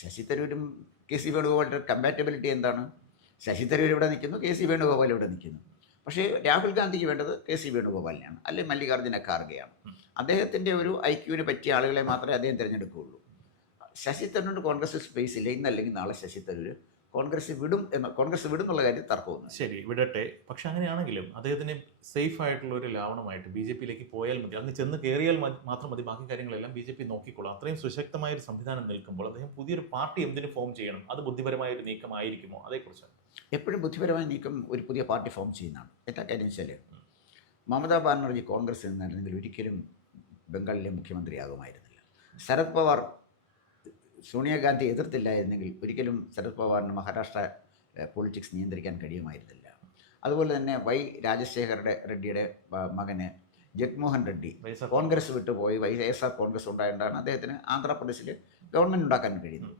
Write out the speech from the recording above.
Sasi തരൂരും K C വേണുഗോപാലിൻ്റെ compatibility എന്താണ്? ശശി തരൂർ ഇവിടെ നിൽക്കുന്നു, കെ സി വേണുഗോപാൽ ഇവിടെ നിൽക്കുന്നു. പക്ഷേ രാഹുൽ ഗാന്ധിക്ക് വേണ്ടത് കെ സി വേണുഗോപാലിനാണ്, അല്ലെങ്കിൽ മല്ലികാർജ്ജുന ഖാർഗെയാണ്. അദ്ദേഹത്തിൻ്റെ ഒരു ഐക്യുവിന് പറ്റിയ ആളുകളെ മാത്രമേ അദ്ദേഹം തിരഞ്ഞെടുക്കുകയുള്ളൂ. ശശി തരൂരിന് കോൺഗ്രസ് സ്പേസ് ഇല്ല. ഇന്നല്ലെങ്കിൽ നാളെ ശശി തരൂർ കോൺഗ്രസ് വിടും എന്നുള്ള കാര്യം തർക്കമൊന്നും. ശരി, വിടട്ടെ. പക്ഷെ അങ്ങനെയാണെങ്കിലും അദ്ദേഹത്തിന് സേഫ് ആയിട്ടുള്ള ഒരു ലാവണമായിട്ട് ബി ജെ പിയിലേക്ക് പോയാൽ മതി, അങ്ങ് ചെന്ന് കയറിയാൽ മാത്രം മതി, ബാക്കി കാര്യങ്ങളെല്ലാം ബി ജെ പി നോക്കിക്കൊള്ളാം. അത്രയും സുശക്തമായ ഒരു സംവിധാനം നിൽക്കുമ്പോൾ അദ്ദേഹം പുതിയൊരു പാർട്ടി എന്തിനു ഫോം ചെയ്യണം? അത് ബുദ്ധിപരമായ ഒരു നീക്കമായിരിക്കുമോ? അതേക്കുറിച്ച് എപ്പോഴും ബുദ്ധിപരമായ നീക്കം ഒരു പുതിയ പാർട്ടി ഫോം ചെയ്യുന്നതാണ്. എന്താ കാര്യം വെച്ചാൽ, മമതാ ബാനർജി കോൺഗ്രസ് നിന്നായിരുന്നെങ്കിൽ ഒരിക്കലും ബംഗാളിലെ മുഖ്യമന്ത്രിയാകുമായിരുന്നില്ല. ശരത് പവാർ സോണിയാഗാന്ധി എതിർത്തില്ലായിരുന്നെങ്കിൽ ഒരിക്കലും ശരത് പവാറിന് മഹാരാഷ്ട്ര പൊളിറ്റിക്സ് നിയന്ത്രിക്കാൻ കഴിയുമായിരുന്നില്ല. അതുപോലെ തന്നെ രാജശേഖര റെഡ്ഡിയുടെ മകന് ജഗ്മോഹൻ റെഡ്ഡി കോൺഗ്രസ് വിട്ടുപോയി YSR കോൺഗ്രസ് ഉണ്ടായതുകൊണ്ടാണ് അദ്ദേഹത്തിന് ആന്ധ്രാപ്രദേശിൽ ഗവൺമെൻറ് ഉണ്ടാക്കാൻ കഴിയുന്നത്.